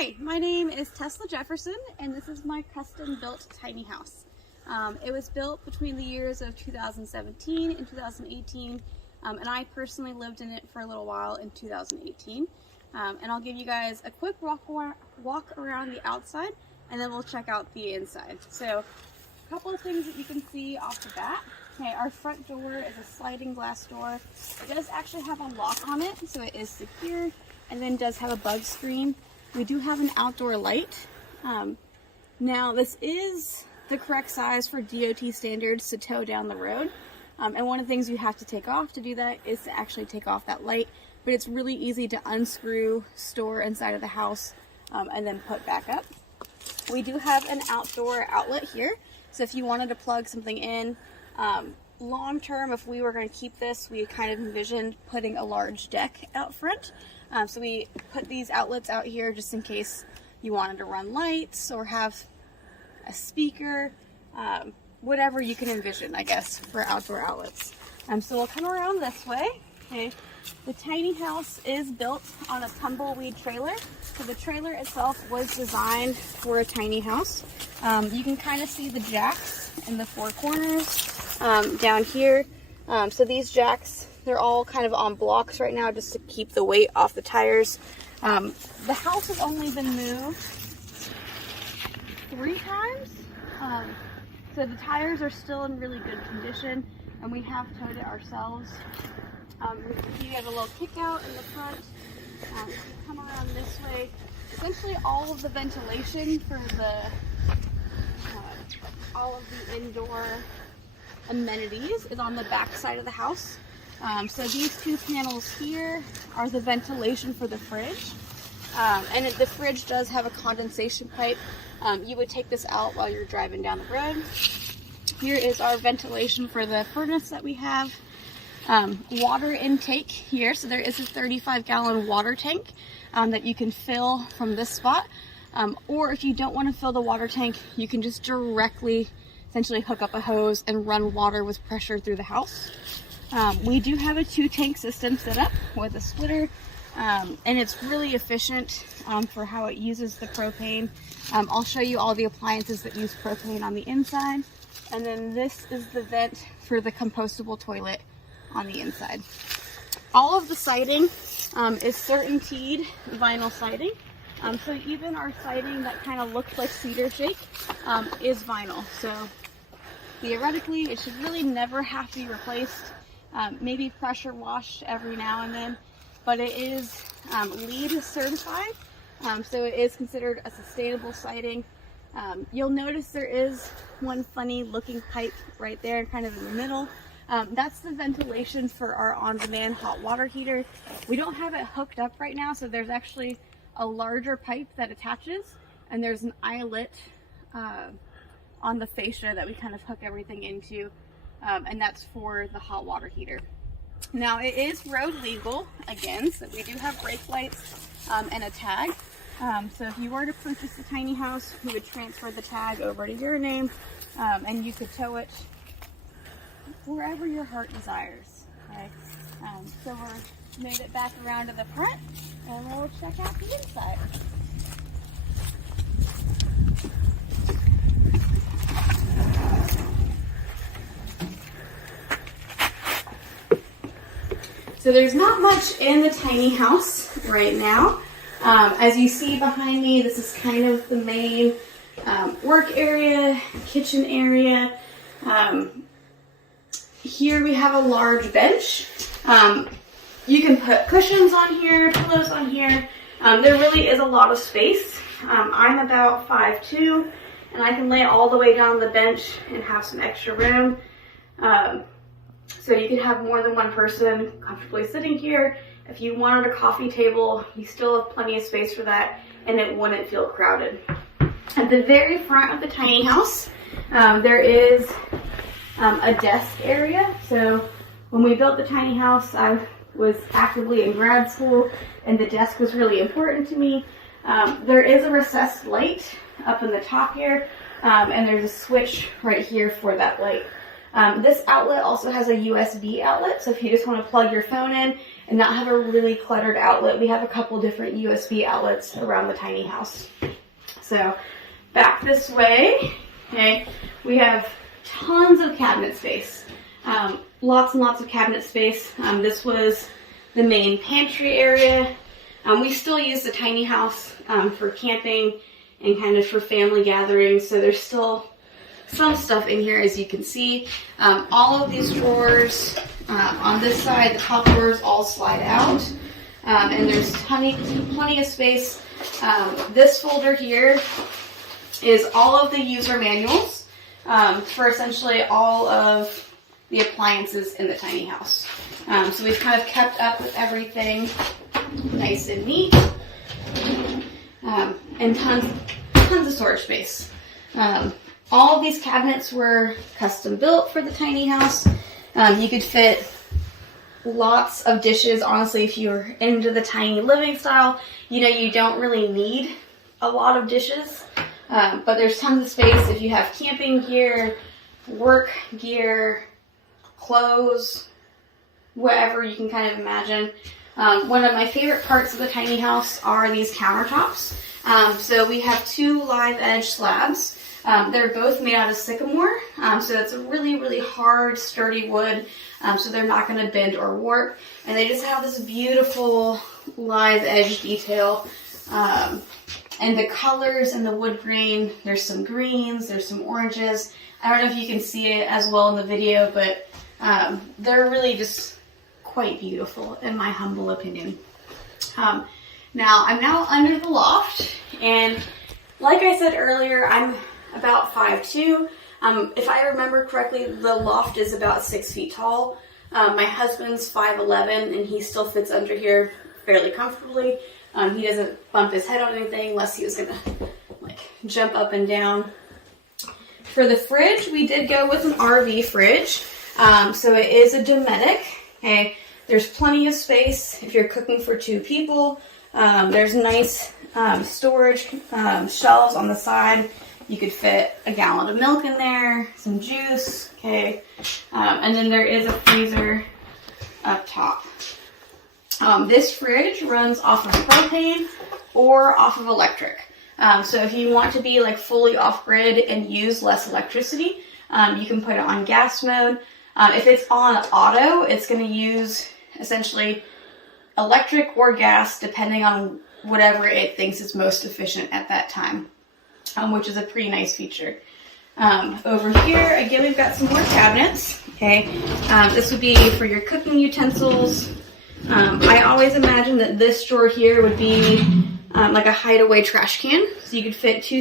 Hi, my name is Tesla Jefferson, and this is my custom-built tiny house. It was built between the years of 2017 and 2018, and I personally lived in it for a little while in 2018. And I'll give you guys a quick walk around the outside, and then we'll check out the inside. So, a couple of things that you can see off the bat. Okay, our front door is a sliding glass door. It does actually have a lock on it, so it is secure, and then does have a bug screen. We do have an outdoor light. Now, this is the correct size for DOT standards to tow down the road. And one of the things you have to take off to do that is to actually take off that light. But it's really easy to unscrew, store inside of the house, and then put back up. We do have an outdoor outlet here. So if you wanted to plug something in, long term, if we were going to keep this, we kind of envisioned putting a large deck out front. So we put these outlets out here just in case you wanted to run lights or have a speaker, whatever you can envision, I guess, for outdoor outlets. So we'll come around this way. Okay. The tiny house is built on a tumbleweed trailer. So the trailer itself was designed for a tiny house. You can kind of see the jacks in the four corners down here. So these jacks, they're all kind of on blocks right now just to keep the weight off the tires. The house has only been moved 3 times. So the tires are still in really good condition, and we have towed it ourselves. You have a little kick out in the front. If you come around this way, essentially all of the ventilation for all of the indoor amenities is on the back side of the house. So these 2 panels here are the ventilation for the fridge. And the fridge does have a condensation pipe. You would take this out while you're driving down the road. Here is our ventilation for the furnace that we have. Water intake here. So there is a 35-gallon water tank that you can fill from this spot. Or if you don't want to fill the water tank, you can just directly essentially hook up a hose and run water with pressure through the house. We do have a 2-tank system set up with a splitter, and it's really efficient for how it uses the propane. I'll show you all the appliances that use propane on the inside, and then this is the vent for the compostable toilet on the inside. All of the siding is CertainTeed vinyl siding. So even our siding that kind of looks like cedar shake is vinyl. So theoretically, it should really never have to be replaced. Maybe pressure washed every now and then, but it is LEED certified. So it is considered a sustainable siding. You'll notice there is one funny looking pipe right there, kind of in the middle. That's the ventilation for our on-demand hot water heater. We don't have it hooked up right now, so there's actually a larger pipe that attaches, and there's an eyelet on the fascia that we kind of hook everything into, and that's for the hot water heater. Now it is road legal again, so we do have brake lights and a tag. So if you were to purchase the tiny house, we would transfer the tag over to your name, and you could tow it wherever your heart desires. Okay? So we're made it back around to the front, and we'll check out the inside. So there's not much in the tiny house right now. As you see behind me, this is kind of the main work area, kitchen area. Here we have a large bench. You can put cushions on here, pillows on here. There really is a lot of space. I'm about 5'2", and I can lay all the way down the bench and have some extra room. So you can have more than one person comfortably sitting here. If you wanted a coffee table, you still have plenty of space for that, and it wouldn't feel crowded. At the very front of the tiny house, there is a desk area. So when we built the tiny house, I was actively in grad school, and the desk was really important to me. There is a recessed light up in the top here, and there's a switch right here for that light. This outlet also has a USB outlet, so if you just want to plug your phone in and not have a really cluttered outlet. We have a couple different USB outlets around the tiny house. So back this way, okay, we have tons of cabinet space. Lots and lots of cabinet space. This was the main pantry area. We still use the tiny house for camping and kind of for family gatherings, so there's still some stuff in here, as you can see. All of these drawers on this side, the top drawers all slide out, and there's plenty of space. This folder here is all of the user manuals for essentially all of the appliances in the tiny house. So we've kind of kept up with everything nice and neat, and tons of storage space. All of these cabinets were custom built for the tiny house. You could fit lots of dishes. Honestly, if you're into the tiny living style, you know, you don't really need a lot of dishes, but there's tons of space if you have camping gear, work gear, clothes, whatever you can kind of imagine. One of my favorite parts of the tiny house are these countertops. So we have 2 live edge slabs. They're both made out of sycamore, so it's a really hard, sturdy wood, so they're not going to bend or warp. And they just have this beautiful live edge detail. And the colors and the wood grain, there's some greens, there's some oranges. I don't know if you can see it as well in the video, but they're really just quite beautiful in my humble opinion. Now I'm under the loft, and like I said earlier, I'm about 5'2". If I remember correctly, the loft is about 6 feet tall. My husband's 5'11", and he still fits under here fairly comfortably. He doesn't bump his head on anything unless he was gonna like jump up and down. For the fridge, we did go with an RV fridge. So it is a Dometic. Okay, there's plenty of space if you're cooking for 2 people. There's nice storage shelves on the side. You could fit a gallon of milk in there, some juice, okay, and then there is a freezer up top. This fridge runs off of propane or off of electric. So if you want to be like fully off-grid and use less electricity, you can put it on gas mode. If it's on auto, it's going to use essentially electric or gas depending on whatever it thinks is most efficient at that time, which is a pretty nice feature. Over here, again, we've got some more cabinets. Okay, this would be for your cooking utensils. I always imagine that this drawer here would be like a hideaway trash can, so you could fit 2